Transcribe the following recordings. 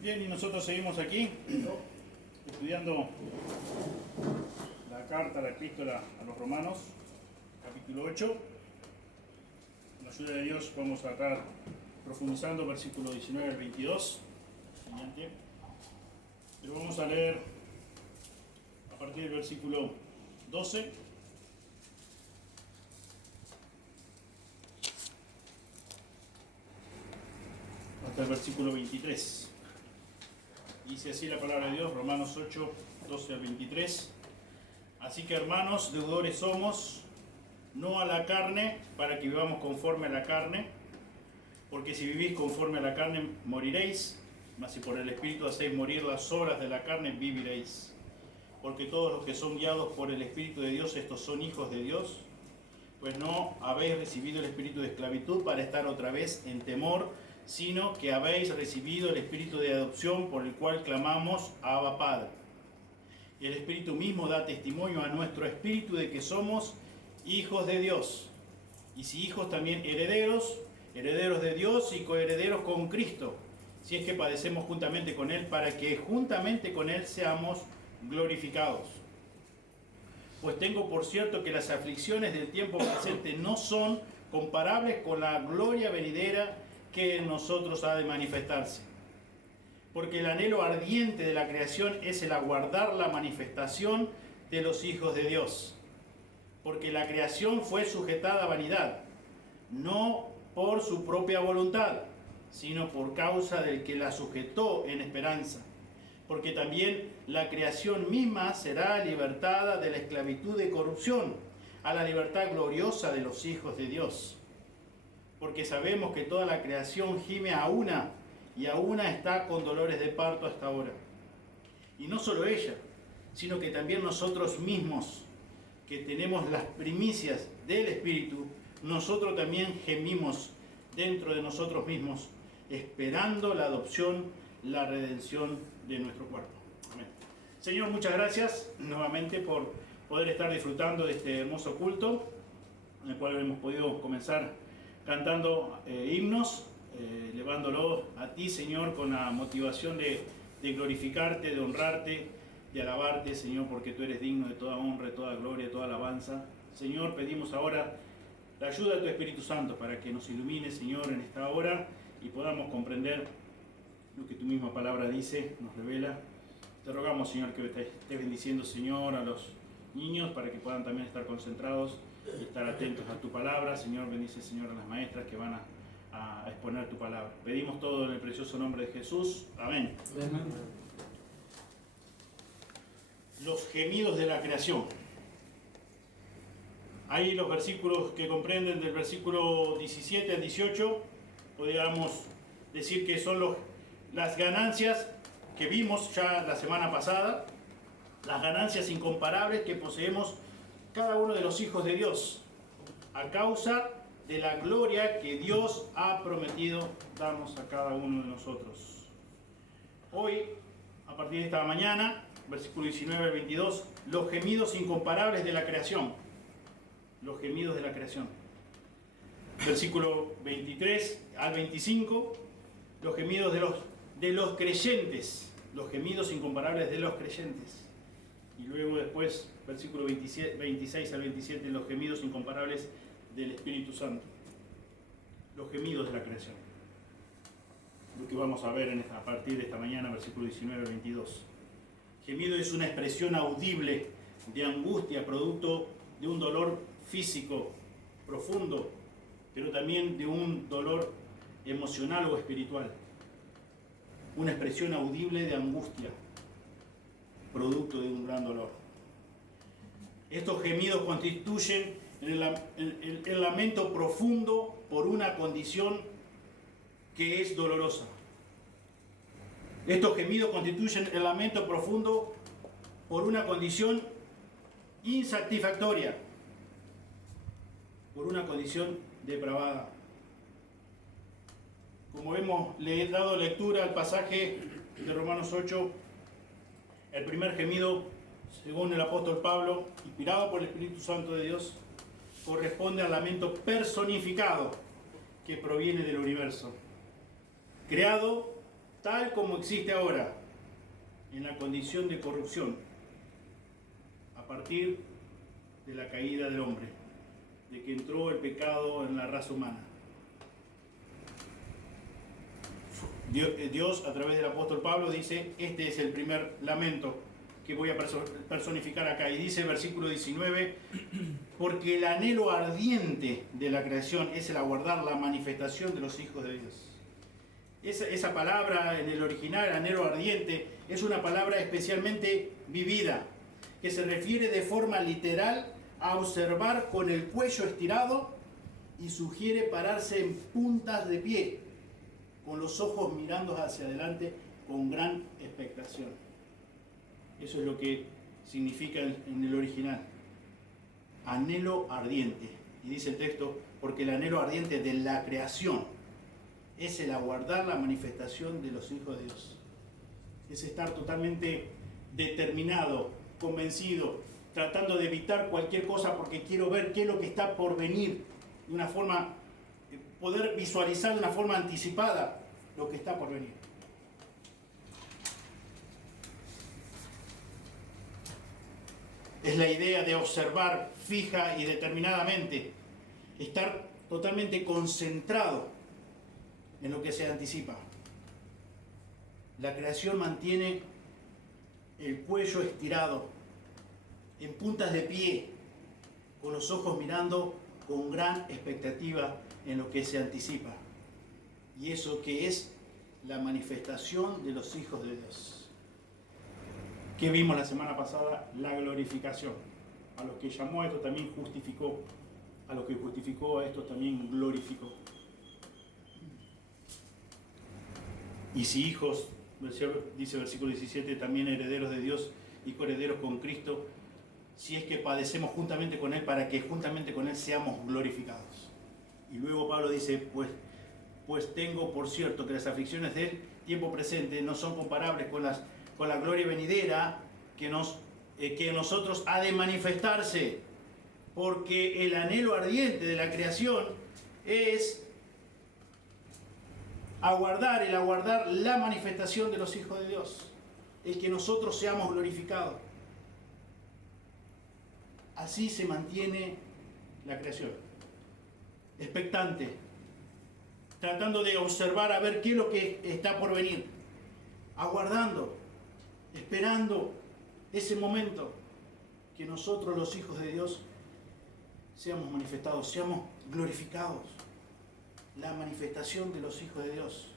Bien, y nosotros seguimos aquí estudiando la carta, la epístola a los Romanos, capítulo 8. Con la ayuda de Dios vamos a estar profundizando versículo 19 al 22. Siguiente. Pero vamos a leer a partir del versículo 12 hasta el versículo 23. Dice así la palabra de Dios, Romanos 8, 12 al 23. Así que, hermanos, deudores somos, no a la carne, para que vivamos conforme a la carne, porque si vivís conforme a la carne, moriréis, mas si por el Espíritu hacéis morir las obras de la carne, viviréis. Porque todos los que son guiados por el Espíritu de Dios, estos son hijos de Dios, pues no habéis recibido el espíritu de esclavitud para estar otra vez en temor, sino que habéis recibido el espíritu de adopción por el cual clamamos Abba Padre. Y el Espíritu mismo da testimonio a nuestro espíritu de que somos hijos de Dios. Y si hijos, también herederos, herederos de Dios y coherederos con Cristo, si es que padecemos juntamente con Él, para que juntamente con Él seamos glorificados. Pues tengo por cierto que las aflicciones del tiempo presente no son comparables con la gloria venidera que en nosotros ha de manifestarse. Porque el anhelo ardiente de la creación es el aguardar la manifestación de los hijos de Dios. Porque la creación fue sujetada a vanidad, no por su propia voluntad, sino por causa del que la sujetó en esperanza. Porque también la creación misma será libertada de la esclavitud de corrupción a la libertad gloriosa de los hijos de Dios. Porque sabemos que toda la creación gime a una, y a una está con dolores de parto hasta ahora. Y no solo ella, sino que también nosotros mismos, que tenemos las primicias del Espíritu, nosotros también gemimos dentro de nosotros mismos, esperando la adopción, la redención de nuestro cuerpo. Amén. Señor, muchas gracias nuevamente por poder estar disfrutando de este hermoso culto, en el cual hemos podido comenzar cantando himnos, elevándolo a ti, Señor, con la motivación de glorificarte, de honrarte, de alabarte, Señor, porque tú eres digno de toda honra, de toda gloria, de toda alabanza. Señor, pedimos ahora la ayuda de tu Espíritu Santo para que nos ilumine, Señor, en esta hora y podamos comprender lo que tu misma palabra dice, nos revela. Te rogamos, Señor, que estés bendiciendo, Señor, a los niños para que puedan también estar concentrados y estar atentos a tu palabra. Señor, bendice, Señor, a las maestras que van a exponer tu palabra. Pedimos todo en el precioso nombre de Jesús. Amén. Amén. Los gemidos de la creación. Ahí los versículos que comprenden del versículo 17 al 18, podríamos decir que son las ganancias que vimos ya la semana pasada, las ganancias incomparables que poseemos cada uno de los hijos de Dios, a causa de la gloria que Dios ha prometido darnos a cada uno de nosotros. Hoy, a partir de esta mañana, versículo 19 al 22, los gemidos incomparables de la creación. Los gemidos de la creación. Versículo 23 al 25, los gemidos de los creyentes. Los gemidos incomparables de los creyentes. Y luego después, versículo 26 al 27, los gemidos incomparables del Espíritu Santo. Los gemidos de la creación. Lo que vamos a ver a partir de esta mañana, versículo 19 al 22. Gemido es una expresión audible de angustia, producto de un dolor físico profundo, pero también de un dolor emocional o espiritual. Una expresión audible de angustia, producto de un gran dolor. Estos gemidos constituyen el lamento profundo por una condición que es dolorosa. Estos gemidos constituyen el lamento profundo por una condición insatisfactoria, por una condición depravada. Como le he dado lectura al pasaje de Romanos 8, el primer gemido según el apóstol Pablo, inspirado por el Espíritu Santo de Dios, corresponde al lamento personificado que proviene del universo, creado tal como existe ahora, en la condición de corrupción, a partir de la caída del hombre, de que entró el pecado en la raza humana. Dios, a través del apóstol Pablo, dice, este es el primer lamento que voy a personificar acá. Y dice el versículo 19, porque el anhelo ardiente de la creación es el aguardar la manifestación de los hijos de Dios. Esa palabra en el original, anhelo ardiente, es una palabra especialmente vivida, que se refiere de forma literal a observar con el cuello estirado y sugiere pararse en puntas de pie, con los ojos mirando hacia adelante con gran expectación. Eso es lo que significa en el original. Anhelo ardiente. Y dice el texto, porque el anhelo ardiente de la creación es el aguardar la manifestación de los hijos de Dios. Es estar totalmente determinado, convencido, tratando de evitar cualquier cosa porque quiero ver qué es lo que está por venir, de una forma, poder visualizar de una forma anticipada lo que está por venir. Es la idea de observar fija y determinadamente, estar totalmente concentrado en lo que se anticipa. La creación mantiene el cuello estirado, en puntas de pie, con los ojos mirando con gran expectativa en lo que se anticipa. Y eso que es la manifestación de los hijos de Dios. ¿Qué vimos la semana pasada? La glorificación. A lo que llamó a esto también justificó. A lo que justificó a esto también glorificó. Y si hijos, dice el versículo 17, también herederos de Dios y coherederos con Cristo, si es que padecemos juntamente con Él, para que juntamente con Él seamos glorificados. Y luego Pablo dice, pues tengo por cierto que las aflicciones del tiempo presente no son comparables con la gloria venidera que en nosotros ha de manifestarse, porque el anhelo ardiente de la creación es el aguardar la manifestación de los hijos de Dios, el que nosotros seamos glorificados. Así se mantiene la creación, expectante, tratando de observar a ver qué es lo que está por venir, aguardando, esperando ese momento que nosotros los hijos de Dios seamos manifestados, seamos glorificados. La manifestación de los hijos de Dios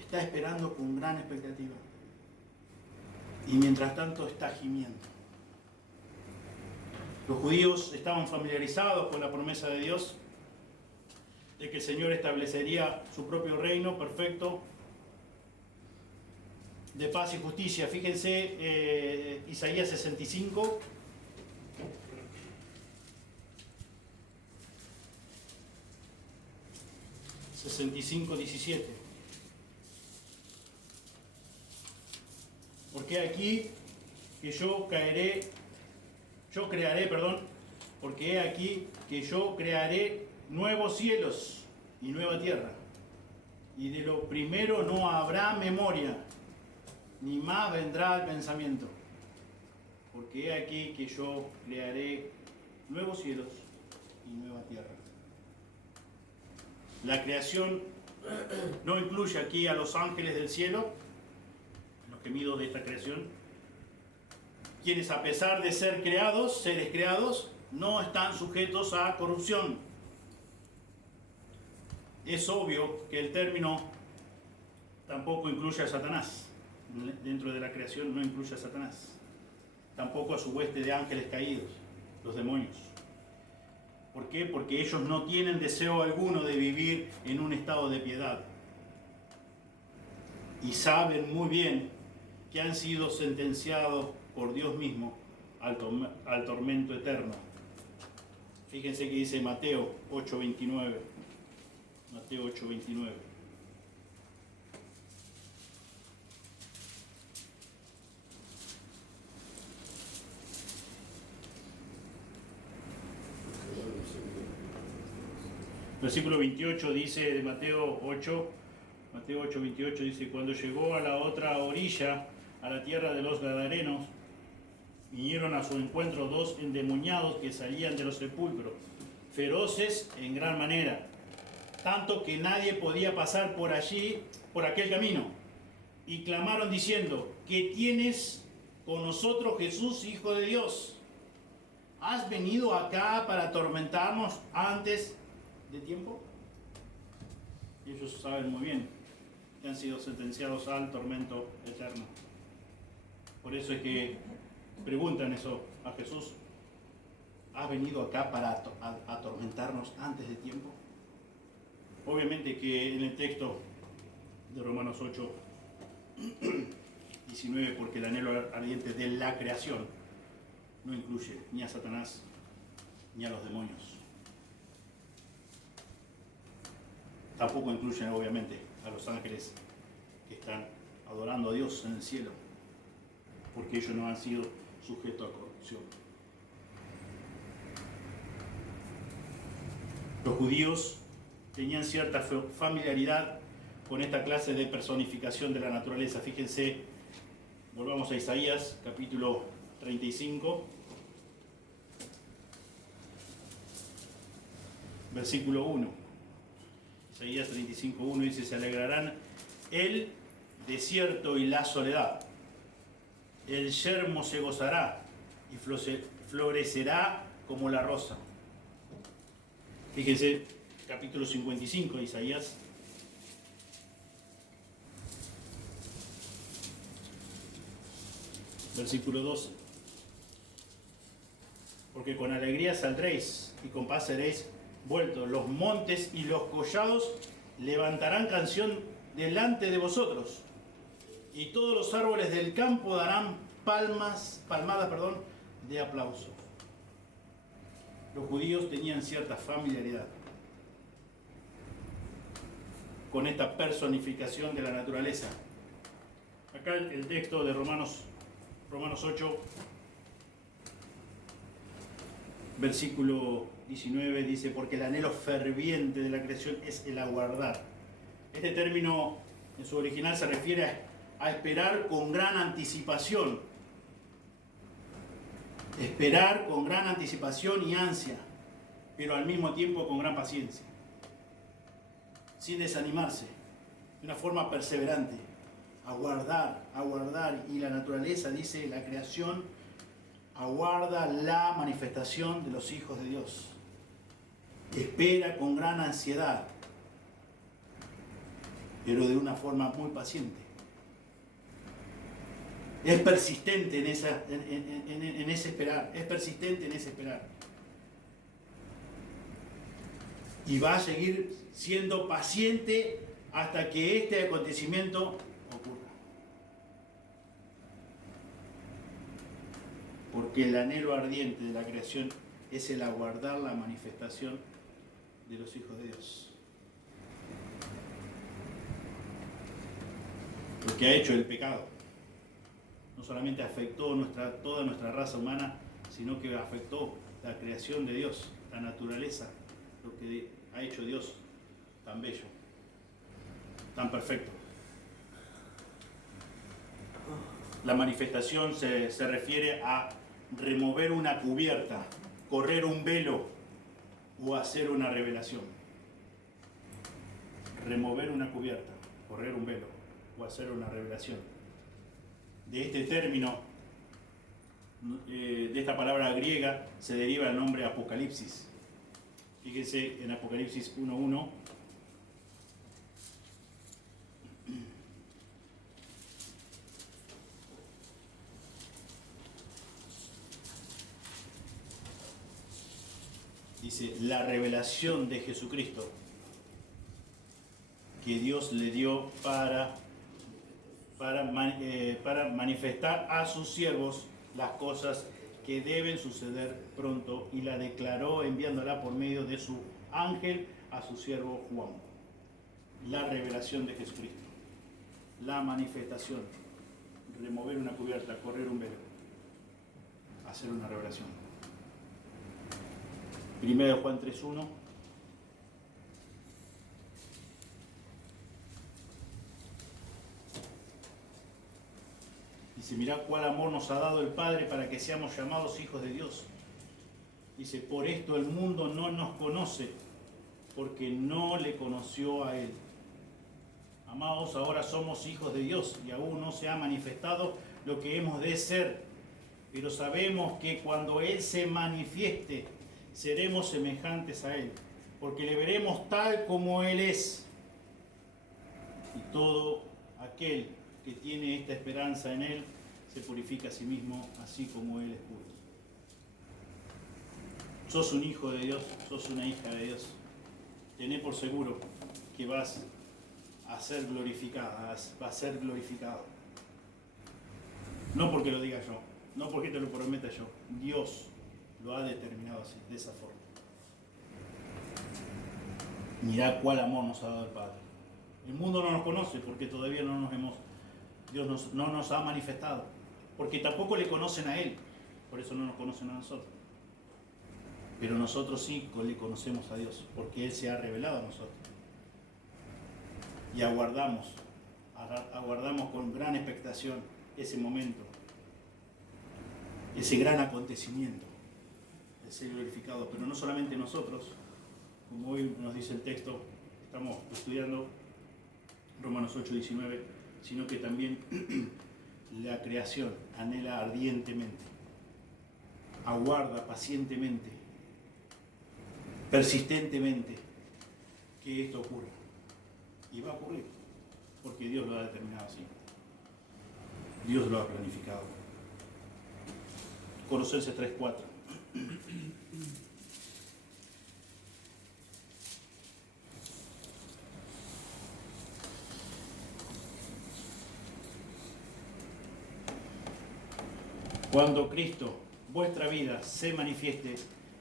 está esperando con gran expectativa y mientras tanto está gimiendo. Los judíos estaban familiarizados con la promesa de Dios de que el Señor establecería su propio reino perfecto de paz y justicia. Fíjense, Isaías 65. Porque aquí que porque he aquí que yo crearé nuevos cielos y nueva tierra, y de lo primero no habrá memoria, ni más vendrá al pensamiento, porque he aquí que yo crearé nuevos cielos y nueva tierra. La creación no incluye aquí a los ángeles del cielo, los gemidos de esta creación, quienes a pesar de ser seres creados, no están sujetos a corrupción. Es obvio que el término tampoco incluye a Satanás. Dentro de la creación no incluye a Satanás. Tampoco a su hueste de ángeles caídos, los demonios. ¿Por qué? Porque ellos no tienen deseo alguno de vivir en un estado de piedad. Y saben muy bien que han sido sentenciados por Dios mismo al tormento eterno. Fíjense que dice Mateo 8:29. Mateo 8:29. Versículo 28 dice de Mateo 8, 28 dice, cuando llegó a la otra orilla, a la tierra de los Gadarenos, vinieron a su encuentro dos endemoniados que salían de los sepulcros, feroces en gran manera, tanto que nadie podía pasar por allí, por aquel camino, y clamaron diciendo, ¿qué tienes con nosotros, Jesús, Hijo de Dios? ¿Has venido acá para atormentarnos antes de tiempo? Ellos saben muy bien que han sido sentenciados al tormento eterno. Por eso es que preguntan eso a Jesús. ¿Has venido acá para atormentarnos antes de tiempo? Obviamente que en el texto de Romanos 8, 19, porque el anhelo ardiente de la creación no incluye ni a Satanás ni a los demonios. Tampoco incluyen, obviamente, a los ángeles que están adorando a Dios en el cielo, porque ellos no han sido sujetos a corrupción. Los judíos tenían cierta familiaridad con esta clase de personificación de la naturaleza. Fíjense, volvamos a Isaías, capítulo 35, versículo 1. Isaías 35, 1 dice, se alegrarán el desierto y la soledad. El yermo se gozará y florecerá como la rosa. Fíjense, capítulo 55 de Isaías. Versículo 12. Porque con alegría saldréis y con paz seréis vueltos. Los montes y los collados levantarán canción delante de vosotros. Y todos los árboles del campo darán palmadas de aplauso. Los judíos tenían cierta familiaridad con esta personificación de la naturaleza. Acá el texto de Romanos 8, versículo 19 dice, porque el anhelo ferviente de la creación es el aguardar. Este término en su original se refiere a esperar con gran anticipación. Esperar con gran anticipación y ansia, pero al mismo tiempo con gran paciencia. Sin desanimarse, de una forma perseverante. Aguardar. Y la naturaleza, dice, la creación, aguarda la manifestación de los hijos de Dios. Espera con gran ansiedad, pero de una forma muy paciente. Es persistente en ese esperar. Es persistente en ese esperar. Y va a seguir siendo paciente hasta que este acontecimiento ocurra. Porque el anhelo ardiente de la creación es el aguardar la manifestación de los hijos de Dios. Lo que ha hecho el pecado no solamente afectó toda nuestra raza humana, sino que afectó la creación de Dios, la naturaleza, lo que ha hecho Dios tan bello, tan perfecto. La manifestación se refiere a remover una cubierta, correr un velo o hacer una revelación. Remover una cubierta, correr un velo o hacer una revelación. De este término, de esta palabra griega, se deriva el nombre Apocalipsis. Fíjense en Apocalipsis 1:1. Dice, la revelación de Jesucristo que Dios le dio para manifestar a sus siervos las cosas que deben suceder pronto, y la declaró enviándola por medio de su ángel a su siervo Juan. La revelación de Jesucristo, la manifestación, remover una cubierta, correr un velo, hacer una revelación. 1 Juan 3:1. Dice, mirá cuál amor nos ha dado el Padre para que seamos llamados hijos de Dios. Dice, por esto el mundo no nos conoce, porque no le conoció a Él. Amados, ahora somos hijos de Dios y aún no se ha manifestado lo que hemos de ser. Pero sabemos que cuando Él se manifieste, seremos semejantes a Él, porque le veremos tal como Él es. Y todo aquel que tiene esta esperanza en Él, se purifica a sí mismo, así como Él es puro. Sos un hijo de Dios, sos una hija de Dios. Tené por seguro que vas a ser glorificada, vas a ser glorificado. No porque lo diga yo, no porque te lo prometa yo. Dios lo ha determinado así, de esa forma. Mirá cuál amor nos ha dado el Padre. El mundo no nos conoce porque todavía Dios no nos ha manifestado. Porque tampoco le conocen a Él, por eso no nos conocen a nosotros. Pero nosotros sí le conocemos a Dios, porque Él se ha revelado a nosotros. Y aguardamos con gran expectación ese momento, ese gran acontecimiento de ser glorificado. Pero no solamente nosotros, como hoy nos dice el texto, estamos estudiando Romanos 8:19, sino que también la creación anhela ardientemente, aguarda pacientemente, persistentemente que esto ocurra. Y va a ocurrir, porque Dios lo ha determinado así. Dios lo ha planificado. Colosenses 3:4. Cuando Cristo, vuestra vida, se manifieste,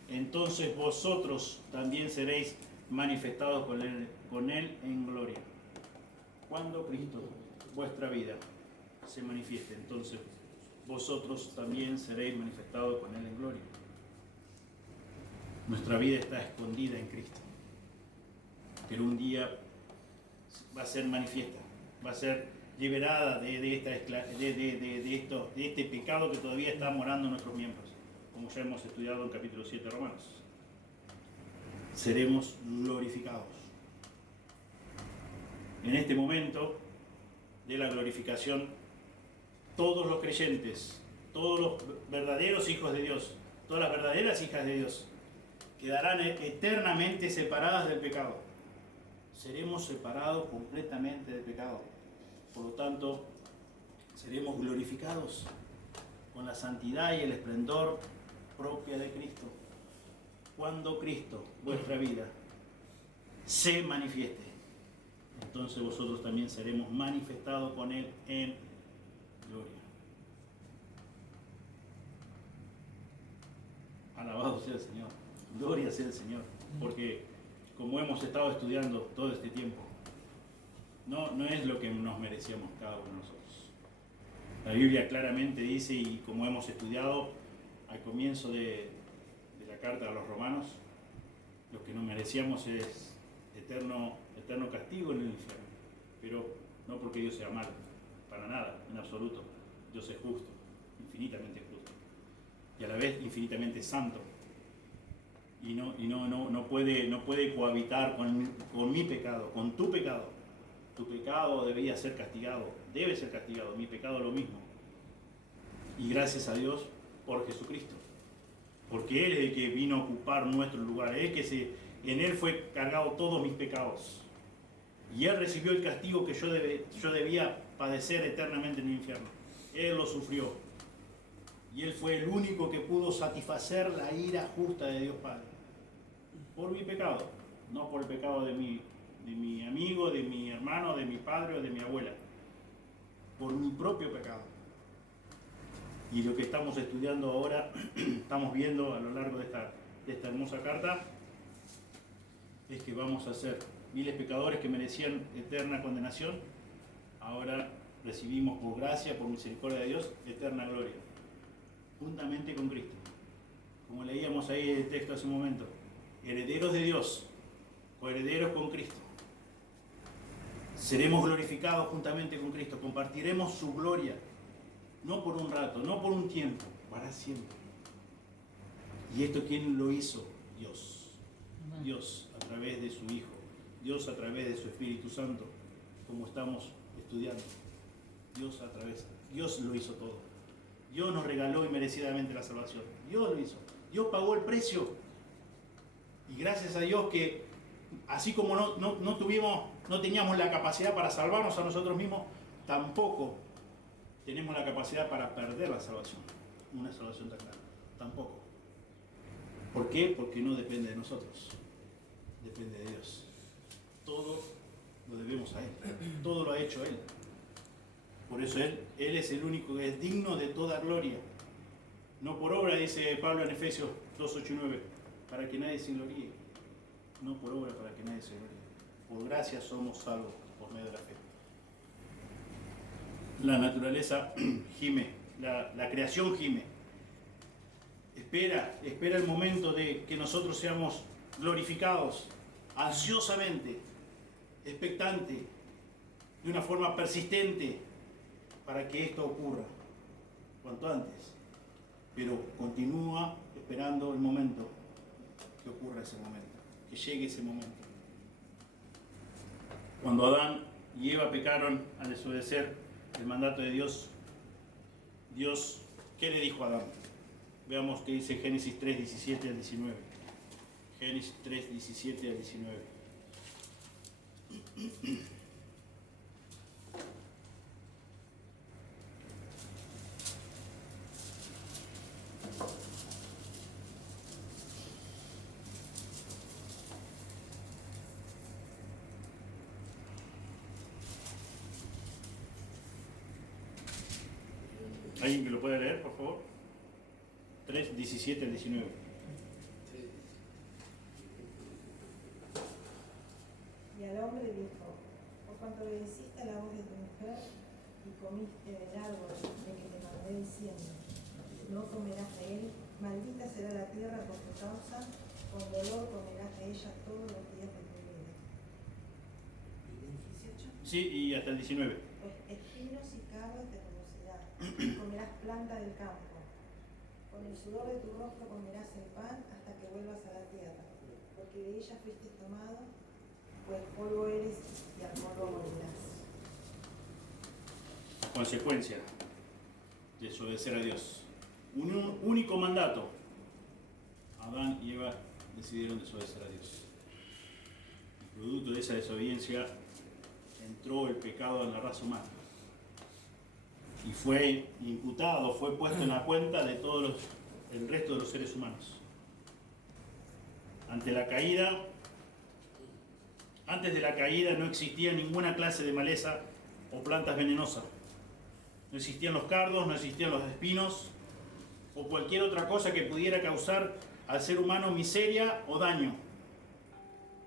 entonces vosotros también seréis manifestados con Él en gloria. Cuando Cristo, vuestra vida, se manifieste, entonces vosotros también seréis manifestados con Él en gloria. Nuestra vida está escondida en Cristo, pero un día va a ser manifiesta, va a ser liberada de este pecado que todavía está morando en nuestros miembros, como ya hemos estudiado en capítulo 7 de Romanos. Seremos glorificados. En este momento de la glorificación, todos los creyentes, todos los verdaderos hijos de Dios, todas las verdaderas hijas de Dios, quedarán eternamente separadas del pecado. Seremos separados completamente del pecado. Por lo tanto, seremos glorificados con la santidad y el esplendor propia de Cristo. Cuando Cristo, vuestra vida, se manifieste, entonces vosotros también seremos manifestados con Él en gloria. Alabado sea el Señor, gloria sea el Señor, porque como hemos estado estudiando todo este tiempo, no es lo que nos merecíamos cada uno de nosotros. La Biblia claramente dice, y como hemos estudiado al comienzo de la carta a los romanos, lo que nos merecíamos es eterno castigo en el infierno. Pero no porque Dios sea malo, para nada, en absoluto. Dios es justo, infinitamente justo, y a la vez infinitamente santo. Y no puede cohabitar con mi pecado, con tu pecado. Tu pecado debía ser castigado, debe ser castigado, mi pecado lo mismo. Y gracias a Dios por Jesucristo, porque Él es el que vino a ocupar nuestro lugar, en Él fue cargado todos mis pecados. Y Él recibió el castigo que yo debía padecer eternamente en el infierno. Él lo sufrió. Y Él fue el único que pudo satisfacer la ira justa de Dios Padre. Por mi pecado, no por el pecado de mi amigo, de mi hermano, de mi padre o de mi abuela. Por mi propio pecado. Y lo que estamos estudiando ahora, estamos viendo a lo largo de esta hermosa carta, es que vamos a ser miles pecadores que merecían eterna condenación. Ahora recibimos por gracia, por misericordia de Dios, eterna gloria, juntamente con Cristo. Como leíamos ahí el texto hace un momento, herederos de Dios, coherederos con Cristo. Seremos glorificados juntamente con Cristo, compartiremos su gloria, No por un rato, no por un tiempo, para siempre. ¿Y esto quién lo hizo? Dios. Dios a través de su Hijo. Dios a través de su Espíritu Santo, como estamos estudiando. Dios lo hizo todo. Dios nos regaló inmerecidamente la salvación. Dios lo hizo. Dios pagó el precio. Y gracias a Dios que, así como no teníamos la capacidad para salvarnos a nosotros mismos, tampoco tenemos la capacidad para perder la salvación. Una salvación tan grande. Tampoco. ¿Por qué? Porque no depende de nosotros. Depende de Dios. Todo lo debemos a Él. Todo lo ha hecho Él. Por eso Él es el único que es digno de toda gloria. No por obra, dice Pablo en Efesios 2, 8 y 9, para que nadie se gloríe. No por obra, para que nadie se gloríe. Por gracia somos salvos por medio de la fe. La naturaleza gime, la creación gime. Espera el momento de que nosotros seamos glorificados, ansiosamente, expectante, de una forma persistente, para que esto ocurra cuanto antes. Pero continúa esperando el momento que ocurra ese momento, que llegue ese momento. Cuando Adán y Eva pecaron al desobedecer el mandato de Dios, ¿qué le dijo a Adán? Veamos qué dice Génesis 3, 17 al 19. Génesis 3, 17 al 19. ¿Alguien que lo pueda leer, por favor? 3, 17 al 19. Y al hombre dijo: por cuanto obedeciste a la voz de tu mujer y comiste del árbol de que te mandé diciendo, no comerás de él, maldita será la tierra por tu causa, con dolor comerás de ella todos los días de tu vida. Sí, y hasta el 19. Pues espinos y cardos te producirá, comerás planta del campo. Con el sudor de tu rostro comerás el pan hasta que vuelvas a la tierra, porque de ella fuiste tomado, pues polvo eres y al polvo volverás. Consecuencia de desobedecer a Dios. Un único mandato. Adán y Eva decidieron desobedecer a Dios. Y producto de esa desobediencia entró el pecado en la raza humana. Y fue imputado, fue puesto en la cuenta de todos el resto de los seres humanos. Ante la caída, antes de la caída no existía ninguna clase de maleza o plantas venenosas. No existían los cardos, no existían los espinos o cualquier otra cosa que pudiera causar al ser humano miseria o daño.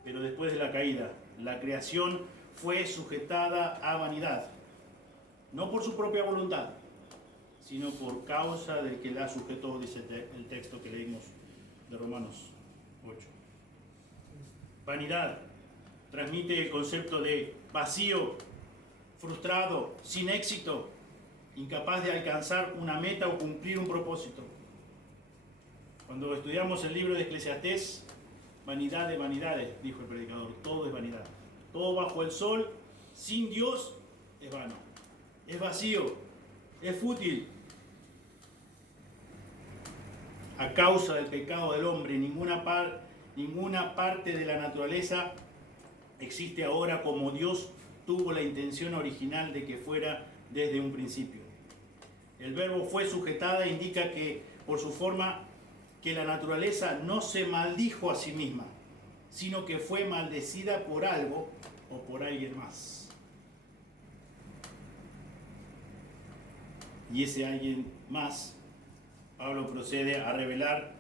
Pero después de la caída, la creación fue sujetada a vanidad. No por su propia voluntad, sino por causa del que la sujetó, dice el texto que leímos de Romanos 8. Vanidad transmite el concepto de vacío, frustrado, sin éxito, incapaz de alcanzar una meta o cumplir un propósito. Cuando estudiamos el libro de Eclesiastés, vanidad de vanidades, dijo el predicador, todo es vanidad. Todo bajo el sol, sin Dios, es vano. Es vacío, es fútil. A causa del pecado del hombre, ninguna parte de la naturaleza existe ahora como Dios tuvo la intención original de que fuera desde un principio. El verbo fue sujetada indica que, por su forma, que la naturaleza no se maldijo a sí misma, sino que fue maldecida por algo o por alguien más. Y ese alguien más, Pablo procede a revelar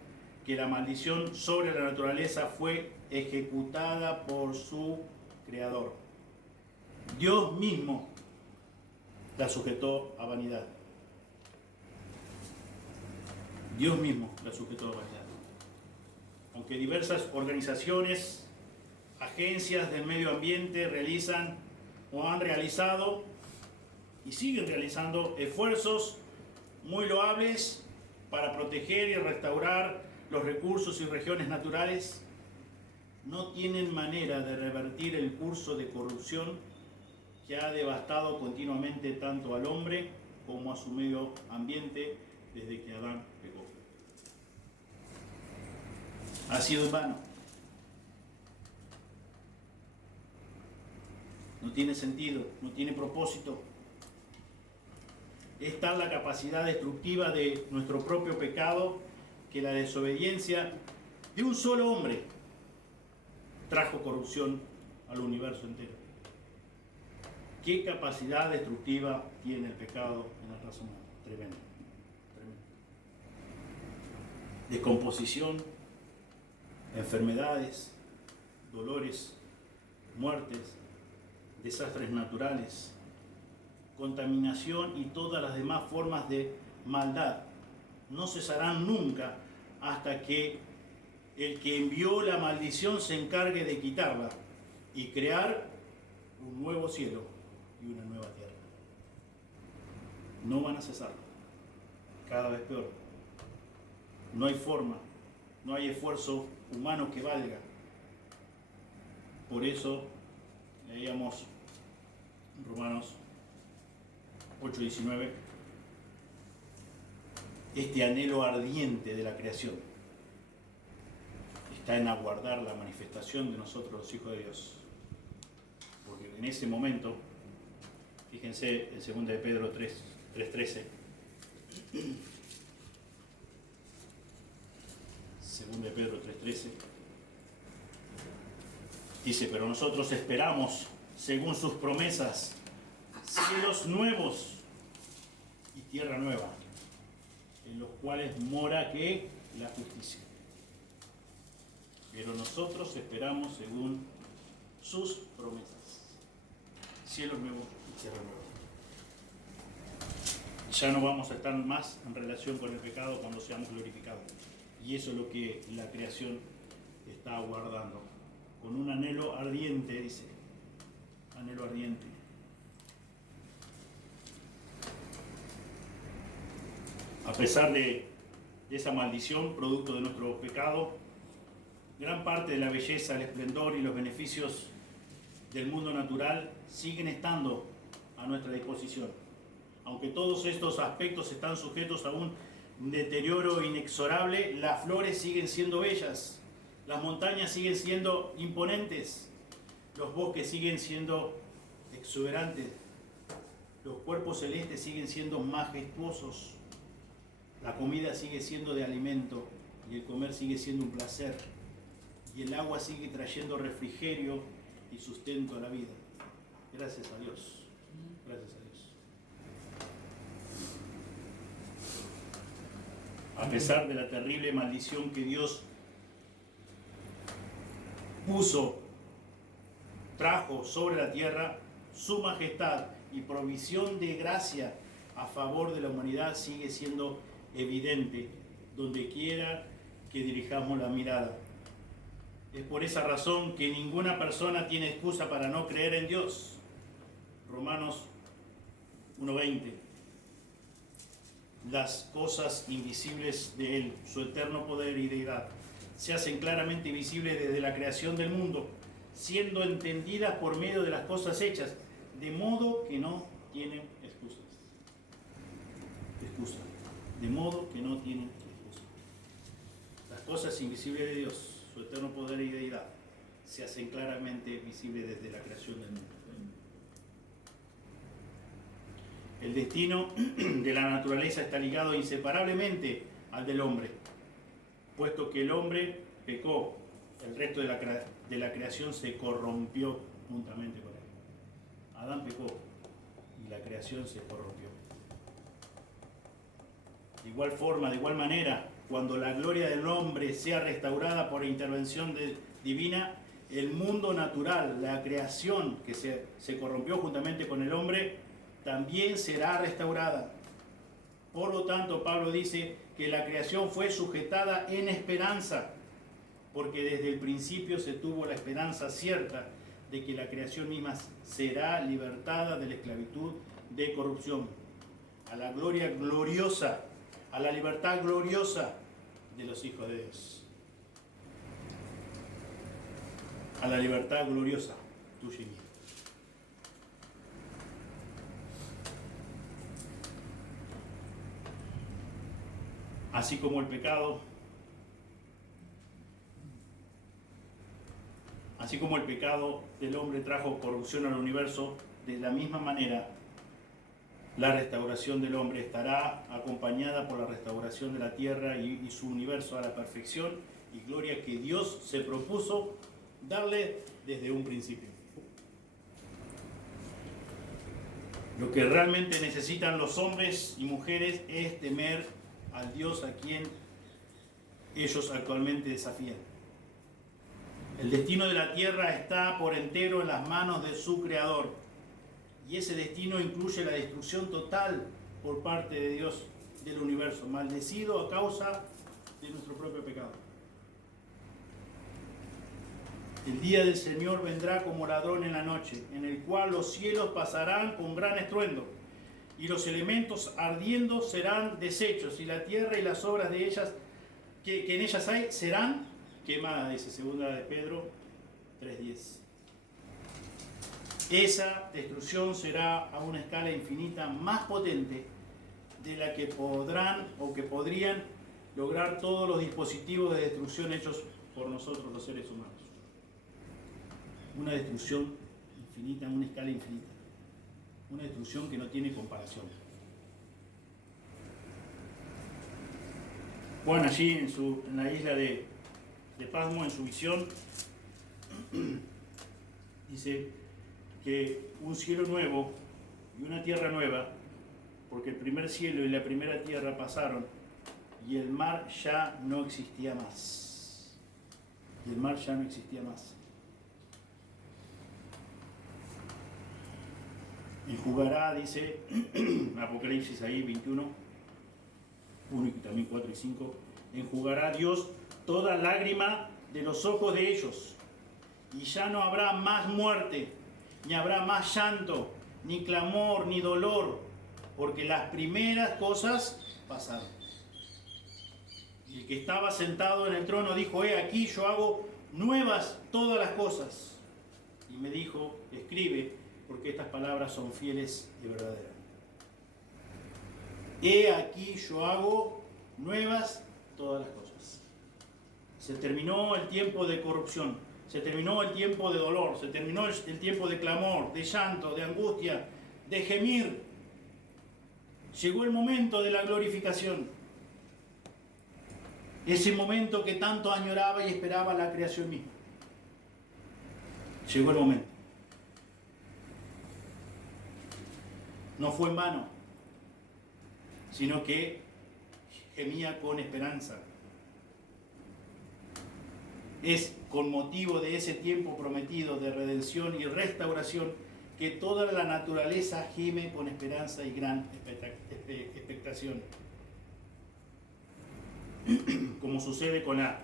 que la maldición sobre la naturaleza fue ejecutada por su Creador. Dios mismo la sujetó a vanidad. Dios mismo la sujetó a vanidad. Aunque diversas organizaciones, agencias del medio ambiente realizan o han realizado y siguen realizando esfuerzos muy loables para proteger y restaurar los recursos y regiones naturales, no tienen manera de revertir el curso de corrupción que ha devastado continuamente tanto al hombre como a su medio ambiente desde que Adán pecó. Ha sido en vano. No tiene sentido, no tiene propósito. Es tal la capacidad destructiva de nuestro propio pecado que la desobediencia de un solo hombre trajo corrupción al universo entero. ¿Qué capacidad destructiva tiene el pecado en la raza humana? Tremendo, tremendo. Descomposición, enfermedades, dolores, muertes, desastres naturales, contaminación y todas las demás formas de maldad no cesarán nunca hasta que el que envió la maldición se encargue de quitarla y crear un nuevo cielo y una nueva tierra. No van a cesar, cada vez peor. No hay forma, no hay esfuerzo humano que valga. Por eso leíamos Romanos 8:19, este anhelo ardiente de la creación está en aguardar la manifestación de nosotros los hijos de Dios. Porque en ese momento, fíjense en 2 de Pedro 3:13, 2 de Pedro 3:13, dice, pero nosotros esperamos, según sus promesas, cielos nuevos y tierra nueva, en los cuales mora ¿qué? La justicia. Pero nosotros esperamos según sus promesas, cielos nuevos y tierra nueva. Ya no vamos a estar más en relación con el pecado cuando seamos glorificados. Y eso es lo que la creación está aguardando, con un anhelo ardiente, dice, anhelo ardiente. A pesar de esa maldición, producto de nuestro pecado, gran parte de la belleza, el esplendor y los beneficios del mundo natural siguen estando a nuestra disposición. Aunque todos estos aspectos están sujetos a un deterioro inexorable, las flores siguen siendo bellas, las montañas siguen siendo imponentes, los bosques siguen siendo exuberantes, los cuerpos celestes siguen siendo majestuosos, la comida sigue siendo de alimento y el comer sigue siendo un placer, y el agua sigue trayendo refrigerio y sustento a la vida. Gracias a Dios. Gracias a Dios. A pesar de la terrible maldición que Dios trajo sobre la tierra, su majestad y provisión de gracia a favor de la humanidad sigue siendo evidente donde quiera que dirijamos la mirada. Es por esa razón que ninguna persona tiene excusa para no creer en Dios. Romanos 1:20. Las cosas invisibles de Él, su eterno poder y deidad, se hacen claramente visibles desde la creación del mundo, siendo entendidas por medio de las cosas hechas, de modo que no tienen excusas. De modo que no tienen excusas. Las cosas invisibles de Dios, su eterno poder y deidad, se hacen claramente visibles desde la creación del mundo. El destino de la naturaleza está ligado inseparablemente al del hombre, puesto que el hombre pecó, el resto de la creación se corrompió juntamente con él. Adán pecó y la creación se corrompió. De igual forma, de igual manera, cuando la gloria del hombre sea restaurada por intervención divina, el mundo natural, la creación que se corrompió juntamente con el hombre, también será restaurada. Por lo tanto, Pablo dice que la creación fue sujetada en esperanza, porque desde el principio se tuvo la esperanza cierta de que la creación misma será libertada de la esclavitud de corrupción. a la gloria gloriosa, a la libertad gloriosa de los hijos de Dios. A la libertad gloriosa, tuya y mía. Así como el pecado, del hombre trajo corrupción al universo, de la misma manera la restauración del hombre estará acompañada por la restauración de la tierra y su universo a la perfección y gloria que Dios se propuso darle desde un principio. Lo que realmente necesitan los hombres y mujeres es temer al Dios a quien ellos actualmente desafían. El destino de la tierra está por entero en las manos de su Creador, y ese destino incluye la destrucción total por parte de Dios del universo, maldecido a causa de nuestro propio pecado. El día del Señor vendrá como ladrón en la noche, en el cual los cielos pasarán con gran estruendo, y los elementos ardiendo serán deshechos, y la tierra y las obras de ellas que en ellas hay serán quemadas, dice segunda de Pedro 3:10. Esa destrucción será a una escala infinita más potente de la que podrán o que podrían lograr todos los dispositivos de destrucción hechos por nosotros los seres humanos. Una destrucción infinita, una escala infinita. Una destrucción que no tiene comparación. Juan allí en la isla de Pasmo, en su visión, dice que un cielo nuevo y una tierra nueva, porque el primer cielo y la primera tierra pasaron y el mar ya no existía más. Y el mar ya no existía más. Enjugará, dice Apocalipsis ahí 21, 1 y también 4 y 5, enjugará Dios toda lágrima de los ojos de ellos, y ya no habrá más muerte, ni habrá más llanto, ni clamor, ni dolor, porque las primeras cosas pasaron. Y el que estaba sentado en el trono dijo: he aquí, yo hago nuevas todas las cosas. Y me dijo: escribe, porque estas palabras son fieles y verdaderas. He aquí, yo hago nuevas todas las cosas. Se terminó el tiempo de corrupción, se terminó el tiempo de dolor, se terminó el tiempo de clamor, de llanto, de angustia, de gemir. Llegó el momento de la glorificación. Ese momento que tanto añoraba y esperaba la creación misma. Llegó el momento. No fue en vano, sino que gemía con esperanza. Es con motivo de ese tiempo prometido de redención y restauración que toda la naturaleza gime con esperanza y gran expectación. Como sucede con la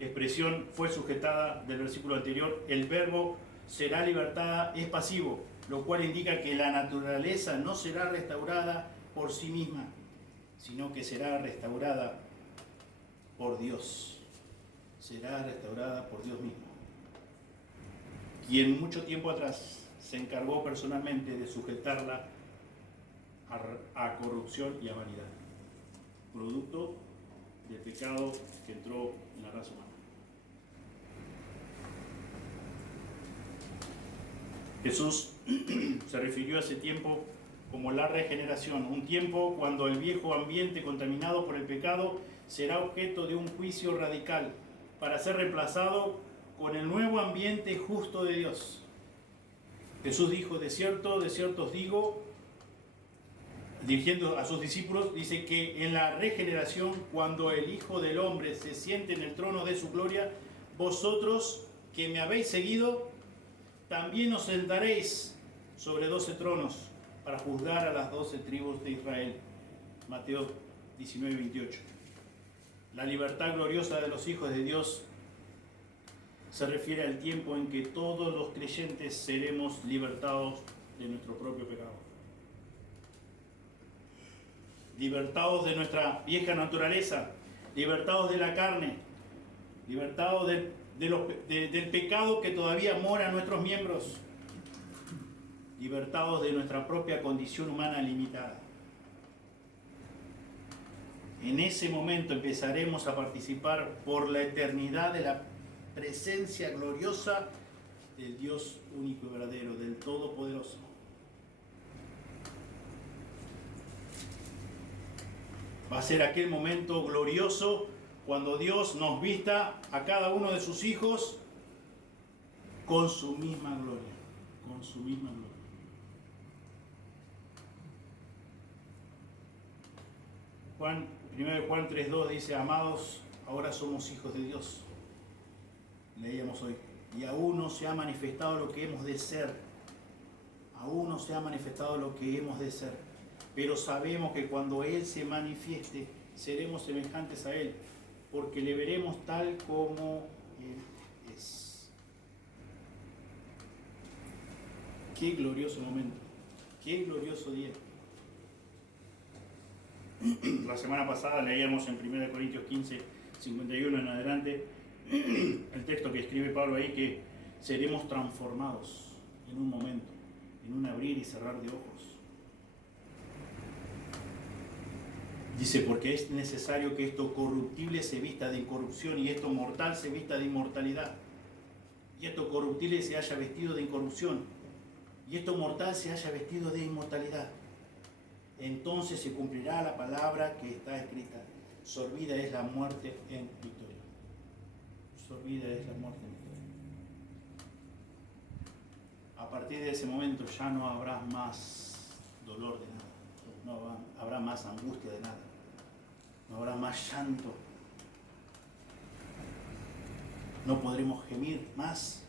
expresión fue sujetada del versículo anterior, el verbo será libertada es pasivo, lo cual indica que la naturaleza no será restaurada por sí misma, sino que será restaurada por Dios. Será restaurada por Dios mismo, quien mucho tiempo atrás se encargó personalmente de sujetarla a corrupción y a vanidad, producto del pecado que entró en la raza humana. Jesús se refirió a ese tiempo como la regeneración, un tiempo cuando el viejo ambiente contaminado por el pecado será objeto de un juicio radical para ser reemplazado con el nuevo ambiente justo de Dios. Jesús dijo: de cierto os digo, dirigiendo a sus discípulos, dice que en la regeneración, cuando el Hijo del Hombre se siente en el trono de su gloria, vosotros que me habéis seguido, también os sentaréis sobre 12 tronos para juzgar a las 12 tribus de Israel. Mateo 19:28. La libertad gloriosa de los hijos de Dios se refiere al tiempo en que todos los creyentes seremos libertados de nuestro propio pecado. libertados de nuestra vieja naturaleza, libertados de la carne, libertados del pecado que todavía mora en nuestros miembros, libertados de nuestra propia condición humana limitada. En ese momento empezaremos a participar por la eternidad de la presencia gloriosa del Dios único y verdadero, del Todopoderoso. Va a ser aquel momento glorioso cuando Dios nos vista a cada uno de sus hijos con su misma gloria, con su misma gloria. Juan 1 Juan 3:2 dice: amados, ahora somos hijos de Dios. Leíamos hoy. Y aún no se ha manifestado lo que hemos de ser. Aún no se ha manifestado lo que hemos de ser. Pero sabemos que cuando Él se manifieste, seremos semejantes a Él, porque le veremos tal como Él es. Qué glorioso momento. Qué glorioso día. La semana pasada leíamos en 1 Corintios 15, 51 en adelante, el texto que escribe Pablo ahí, que seremos transformados en un momento, en un abrir y cerrar de ojos. Dice, porque es necesario que esto corruptible se vista de incorrupción y esto mortal se vista de inmortalidad. Y esto corruptible se haya vestido de incorrupción y esto mortal se haya vestido de inmortalidad. Entonces se cumplirá la palabra que está escrita: sorbida es la muerte en victoria. Sorbida es la muerte en victoria. A partir de ese momento ya no habrá más dolor de nada, no habrá más angustia de nada, no habrá más llanto, no podremos gemir más,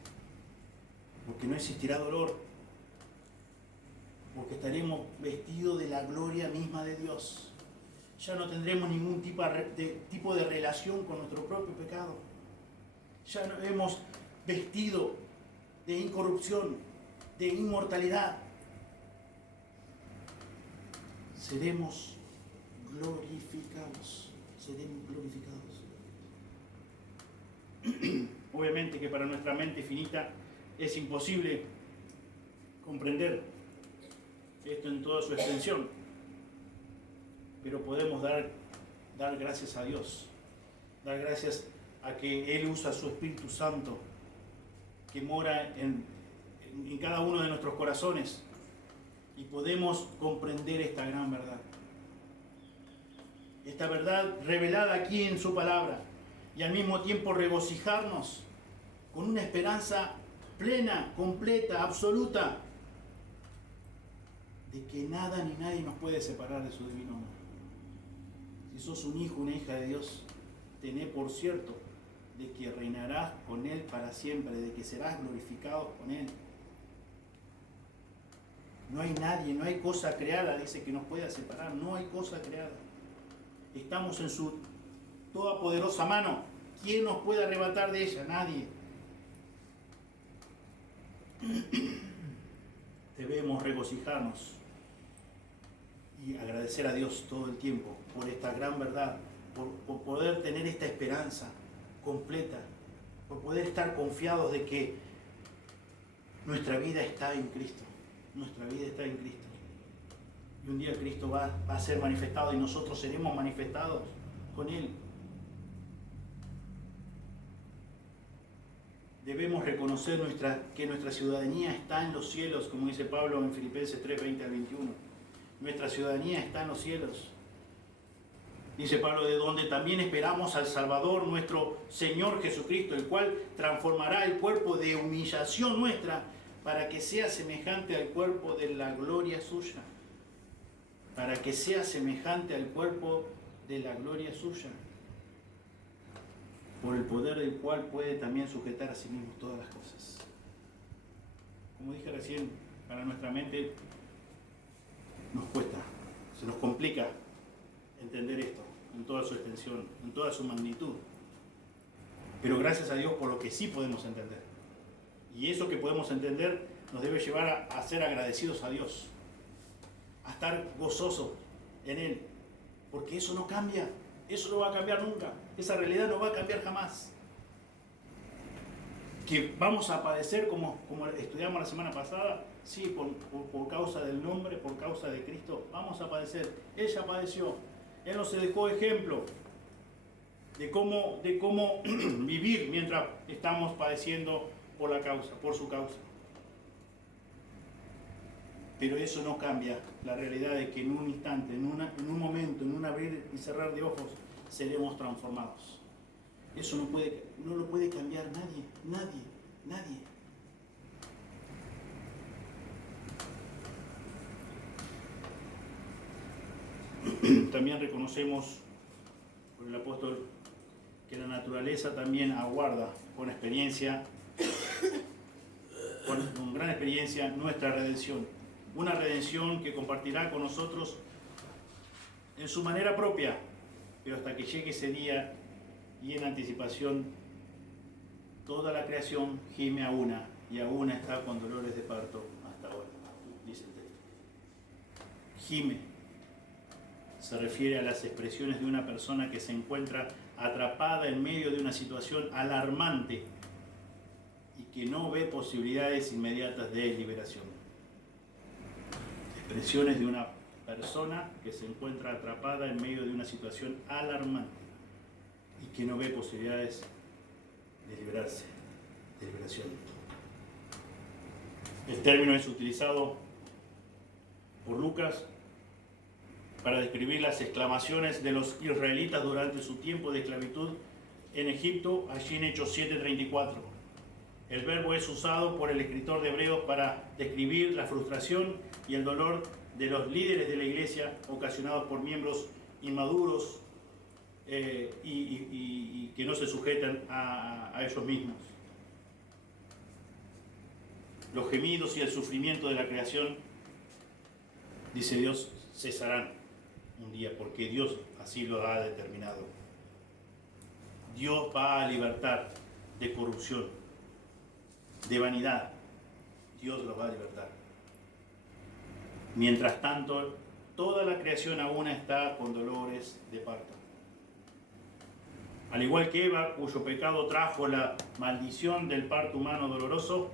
porque no existirá dolor, porque estaremos vestidos de la gloria misma de Dios. Ya no tendremos ningún tipo de relación con nuestro propio pecado. Ya nos hemos vestido de incorrupción, de inmortalidad. Seremos glorificados. Seremos glorificados. Obviamente que para nuestra mente finita es imposible comprender esto en toda su extensión, pero podemos dar gracias a Dios, dar gracias a que Él usa su Espíritu Santo que mora en cada uno de nuestros corazones, y podemos comprender esta gran verdad, esta verdad revelada aquí en su palabra, y al mismo tiempo regocijarnos con una esperanza plena, completa, absoluta, de que nada ni nadie nos puede separar de su divino amor. Si sos un hijo, una hija de Dios, tené por cierto de que reinarás con Él para siempre, de que serás glorificado con Él. No hay nadie, no hay cosa creada, dice, que nos pueda separar, no hay cosa creada. Estamos en su todopoderosa mano. ¿Quién nos puede arrebatar de ella? Nadie. Debemos regocijarnos y agradecer a Dios todo el tiempo por esta gran verdad, por poder tener esta esperanza completa, por poder estar confiados de que nuestra vida está en Cristo. Nuestra vida está en Cristo. Y un día Cristo va a ser manifestado y nosotros seremos manifestados con Él. Debemos reconocer que nuestra ciudadanía está en los cielos, como dice Pablo en Filipenses 3, 20 al 21. Nuestra ciudadanía está en los cielos. Dice Pablo, de donde también esperamos al Salvador, nuestro Señor Jesucristo, el cual transformará el cuerpo de humillación nuestra para que sea semejante al cuerpo de la gloria suya. Para que sea semejante al cuerpo de la gloria suya. Por el poder del cual puede también sujetar a sí mismo todas las cosas. Como dije recién, para nuestra mente nos cuesta, se nos complica entender esto en toda su extensión, en toda su magnitud. Pero gracias a Dios por lo que sí podemos entender. Y eso que podemos entender nos debe llevar a ser agradecidos a Dios, a estar gozosos en Él, Porque eso no cambia, eso no va a cambiar nunca, esa realidad no va a cambiar jamás. Que vamos a padecer como estudiamos la semana pasada, sí, por causa del nombre, por causa de Cristo, vamos a padecer. Él ya padeció, Él nos dejó ejemplo de cómo vivir mientras estamos padeciendo por su causa. Pero eso no cambia la realidad de que en un instante, en un momento, en un abrir y cerrar de ojos, seremos transformados. Eso no lo puede cambiar nadie. También reconocemos por el apóstol que la naturaleza también aguarda con gran experiencia nuestra redención. Una redención que compartirá con nosotros en su manera propia, pero hasta que llegue ese día y en anticipación, toda la creación gime a una y a una está con dolores de parto hasta ahora, dice el texto. Gime se refiere a las expresiones de una persona que se encuentra atrapada en medio de una situación alarmante y que no ve posibilidades inmediatas de liberación. Expresiones de una persona que se encuentra atrapada en medio de una situación alarmante y que no ve posibilidades de liberarse, de liberación. El término es utilizado por Lucas para describir las exclamaciones de los israelitas durante su tiempo de esclavitud en Egipto, allí en Hechos 7:34. El verbo es usado por el escritor de Hebreos para describir la frustración y el dolor de los líderes de la iglesia ocasionados por miembros inmaduros y que no se sujetan a ellos mismos. Los gemidos y el sufrimiento de la creación, dice Dios, cesarán un día, porque Dios así lo ha determinado. Dios va a libertar de corrupción, de vanidad. Dios los va a libertar. Mientras tanto, toda la creación aún está con dolores de parto. Al igual que Eva, cuyo pecado trajo la maldición del parto humano doloroso,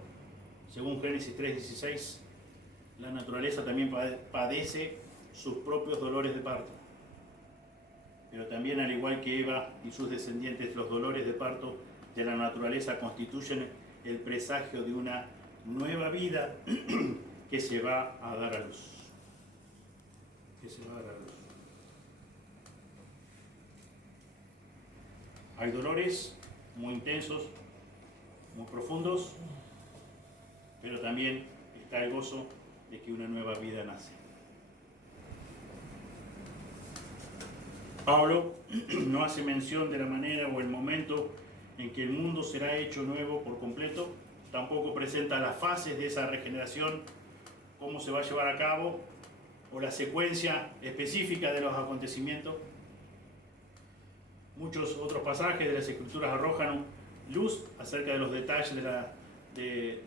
según Génesis 3:16, la naturaleza también padece sus propios dolores de parto. Pero también, al igual que Eva y sus descendientes, los dolores de parto de la naturaleza constituyen el presagio de una nueva vida que se va a dar a luz. Hay dolores muy intensos, muy profundos, pero también está el gozo de que una nueva vida nace. Pablo no hace mención de la manera o el momento en que el mundo será hecho nuevo por completo, tampoco presenta las fases de esa regeneración, cómo se va a llevar a cabo, o la secuencia específica de los acontecimientos. Muchos otros pasajes de las Escrituras arrojan luz acerca de los detalles de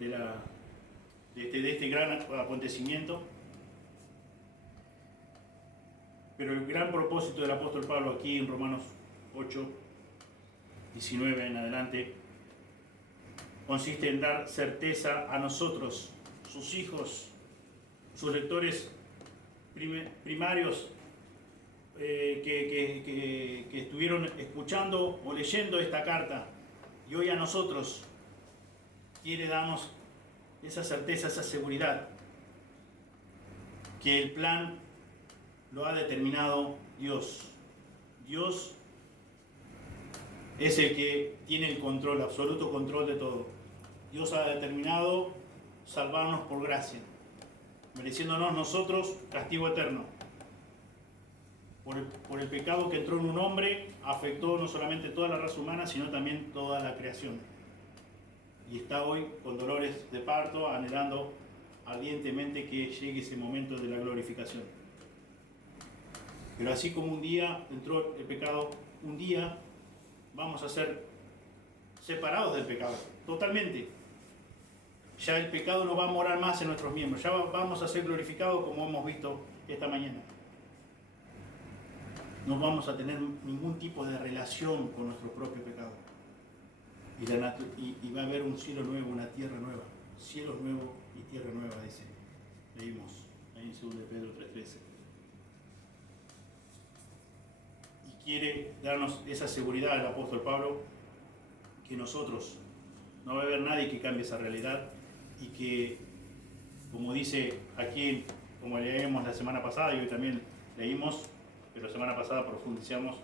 este gran acontecimiento. Pero el gran propósito del apóstol Pablo aquí en Romanos 8:19 en adelante consiste en dar certeza a nosotros, sus hijos, sus lectores primarios que estuvieron escuchando o leyendo esta carta, y hoy a nosotros quiere darnos esa certeza, esa seguridad, que el plan lo ha determinado Dios. Dios es el que tiene el control, absoluto control de todo. Dios ha determinado salvarnos por gracia, mereciéndonos nosotros castigo eterno. Por el pecado que entró en un hombre, afectó no solamente toda la raza humana, sino también toda la creación. Y está hoy con dolores de parto, anhelando ardientemente que llegue ese momento de la glorificación. Pero así como un día entró el pecado, un día vamos a ser separados del pecado, totalmente. Ya el pecado no va a morar más en nuestros miembros, ya vamos a ser glorificados como hemos visto esta mañana. no vamos a tener ningún tipo de relación con nuestro propio pecado. Y va a haber un cielo nuevo, una tierra nueva. Cielo nuevo y tierra nueva, dice. Leímos ahí en 2 de Pedro 3:13. Y quiere darnos esa seguridad el apóstol Pablo, que nosotros, no va a haber nadie que cambie esa realidad y que, como dice aquí, como leímos la semana pasada y hoy también leímos, pero la semana pasada profundizamos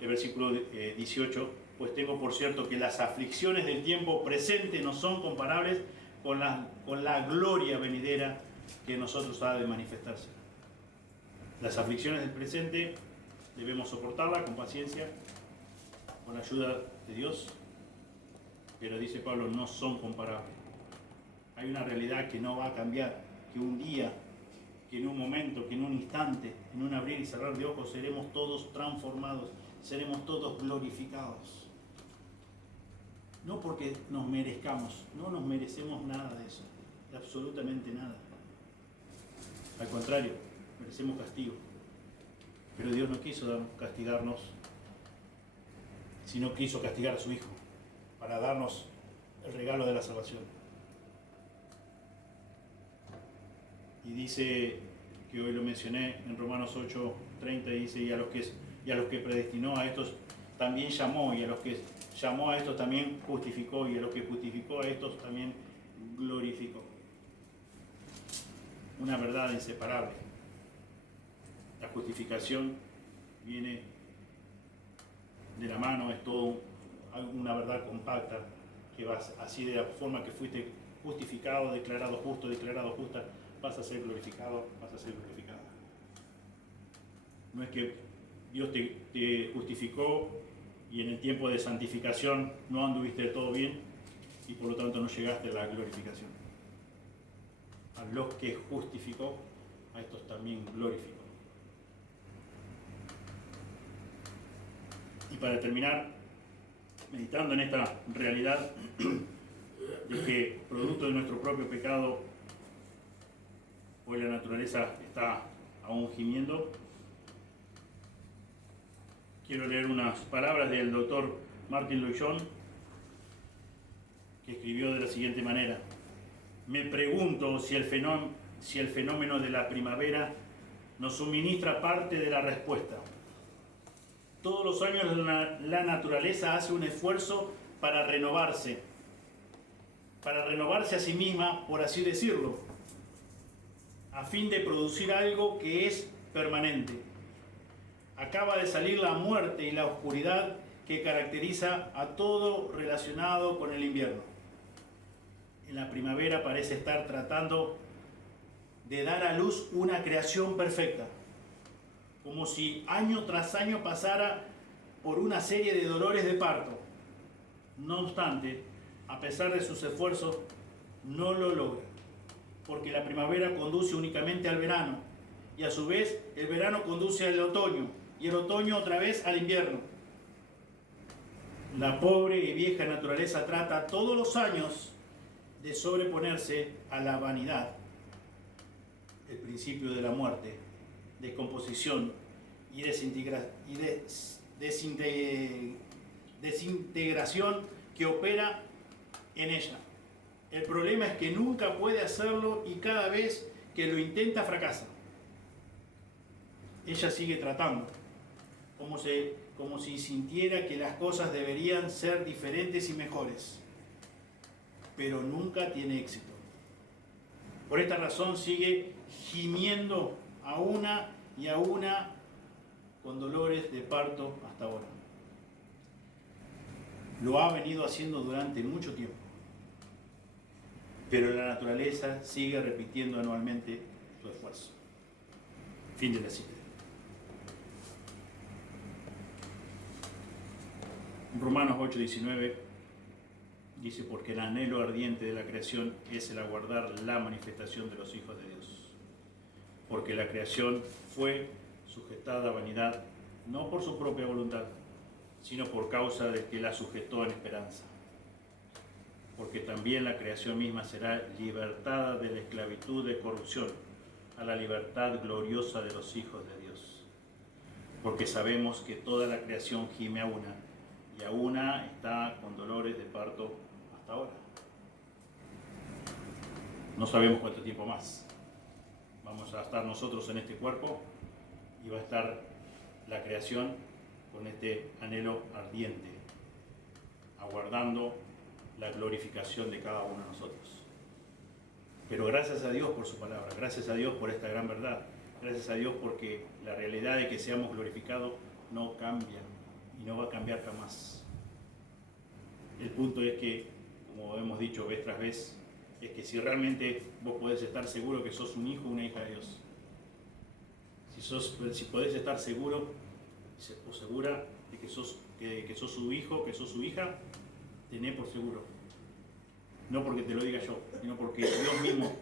el versículo 18, pues tengo por cierto que las aflicciones del tiempo presente no son comparables con la gloria venidera que en nosotros ha de manifestarse. Las aflicciones del presente debemos soportarlas con paciencia, con la ayuda de Dios, pero dice Pablo, no son comparables. Hay una realidad que no va a cambiar, que un día, que en un momento, que en un instante, en un abrir y cerrar de ojos, seremos todos transformados, seremos todos glorificados. No porque nos merezcamos, no nos merecemos nada de eso, absolutamente nada. Al contrario, merecemos castigo. Pero Dios no quiso castigarnos, sino quiso castigar a su Hijo para darnos el regalo de la salvación. Y dice, que hoy lo mencioné en Romanos 8:30, dice, y a los que predestinó a estos también llamó, y a los que llamó a estos también justificó, y a los que justificó a estos también glorificó. Una verdad inseparable. La justificación viene de la mano, es todo una verdad compacta, que vas así de la forma que fuiste justificado, declarado justo, declarado justa, vas a ser glorificado, vas a ser glorificada. No es que Dios te justificó y en el tiempo de santificación no anduviste del todo bien y por lo tanto no llegaste a la glorificación. A los que justificó, a estos también glorificó. Y para terminar, meditando en esta realidad de que producto de nuestro propio pecado, hoy la naturaleza está aún gimiendo, quiero leer unas palabras del doctor Martin Lloyd-Jones, que escribió de la siguiente manera: me pregunto si el fenómeno de la primavera nos suministra parte de la respuesta. Todos los años la naturaleza hace un esfuerzo para renovarse a sí misma, por así decirlo, a fin de producir algo que es permanente. Acaba de salir la muerte y la oscuridad que caracteriza a todo relacionado con el invierno. En la primavera parece estar tratando de dar a luz una creación perfecta, como si año tras año pasara por una serie de dolores de parto. No obstante, a pesar de sus esfuerzos, no lo logra, porque la primavera conduce únicamente al verano, y a su vez el verano conduce al otoño, y el otoño otra vez al invierno. La pobre y vieja naturaleza trata todos los años de sobreponerse a la vanidad, el principio de la muerte, descomposición y desintegración que opera en ella. El problema es que nunca puede hacerlo y cada vez que lo intenta fracasa. Ella sigue tratando, como si sintiera que las cosas deberían ser diferentes y mejores, pero nunca tiene éxito. Por esta razón sigue gimiendo a una y a una con dolores de parto hasta ahora. Lo ha venido haciendo durante mucho tiempo, pero la naturaleza sigue repitiendo anualmente su esfuerzo. Fin de la cita. Romanos 8:19 dice: porque el anhelo ardiente de la creación es el aguardar la manifestación de los hijos de Dios. Porque la creación fue sujetada a vanidad, no por su propia voluntad, sino por causa del que la sujetó en esperanza. Porque también la creación misma será libertada de la esclavitud de corrupción a la libertad gloriosa de los hijos de Dios. porque sabemos que toda la creación gime a una, y a una está con dolores de parto hasta ahora. No sabemos cuánto tiempo más vamos a estar nosotros en este cuerpo, y va a estar la creación con este anhelo ardiente, aguardando la glorificación de cada uno de nosotros. Pero gracias a Dios por su palabra, gracias a Dios por esta gran verdad, gracias a Dios porque la realidad de que seamos glorificados no cambia y no va a cambiar jamás. El punto es que, como hemos dicho vez tras vez, es que si realmente vos podés estar seguro que sos un hijo o una hija de Dios, si podés estar seguro o segura de que sos su hijo, que sos su hija, tené por seguro. No porque te lo diga yo, sino porque Dios mismo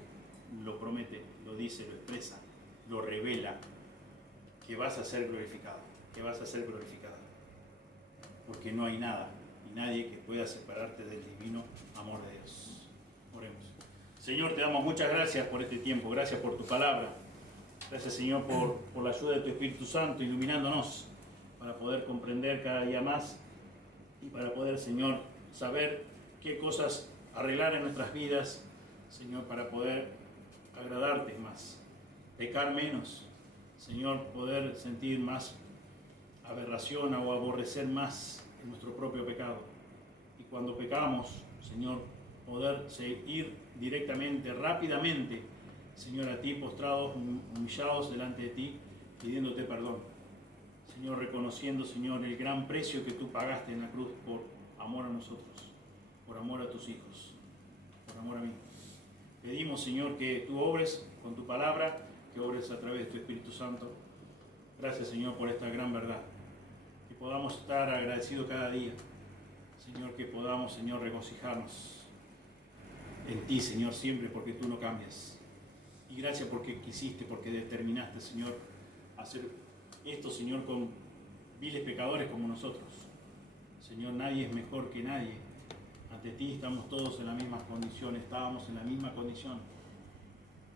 lo promete, lo dice, lo expresa, lo revela, que vas a ser glorificado, que vas a ser glorificado. Porque no hay nada y nadie que pueda separarte del divino amor de Dios. Oremos. Señor, te damos muchas gracias por este tiempo, gracias por tu palabra. Gracias, Señor, por la ayuda de tu Espíritu Santo, iluminándonos para poder comprender cada día más y para poder, Señor, saber qué cosas arreglar en nuestras vidas, Señor, para poder agradarte más, pecar menos, Señor, poder sentir más aberración o aborrecer más en nuestro propio pecado. Y cuando pecamos, Señor, poder ir directamente, rápidamente, Señor, a ti, postrados, humillados delante de ti, pidiéndote perdón. Señor, reconociendo, Señor, el gran precio que tú pagaste en la cruz por amor a nosotros, por amor a tus hijos, por amor a mí. Pedimos, Señor, que tú obres con tu palabra, que obres a través de tu Espíritu Santo. Gracias, Señor, por esta gran verdad. Que podamos estar agradecidos cada día. Señor, que podamos, Señor, regocijarnos en ti, Señor, siempre, porque tú no cambias. Y gracias porque quisiste, porque determinaste, Señor, hacer esto, Señor, con viles pecadores como nosotros. Señor, nadie es mejor que nadie. Ante ti estamos todos en la misma condición, estábamos en la misma condición.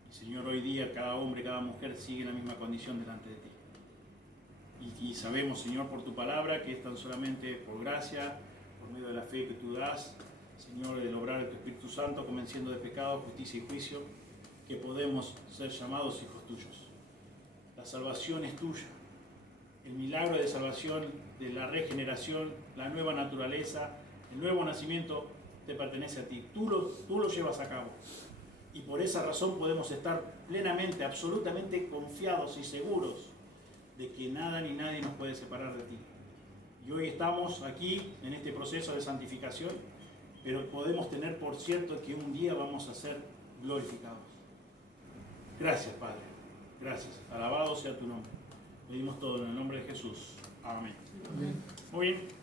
Y Señor, hoy día cada hombre, cada mujer sigue en la misma condición delante de ti. Y sabemos, Señor, por tu palabra, que es tan solamente por gracia, por medio de la fe que tú das, Señor, el obrar de tu Espíritu Santo, convenciendo de pecado, justicia y juicio, que podemos ser llamados hijos tuyos. La salvación es tuya. El milagro de salvación, de la regeneración, la nueva naturaleza, el nuevo nacimiento te pertenece a ti. Tú lo llevas a cabo. Y por esa razón podemos estar plenamente, absolutamente confiados y seguros de que nada ni nadie nos puede separar de ti. Y hoy estamos aquí en este proceso de santificación, pero podemos tener por cierto que un día vamos a ser glorificados. Gracias, Padre. Gracias. Alabado sea tu nombre. Pedimos todo en el nombre de Jesús. Amén. Amén. Muy bien.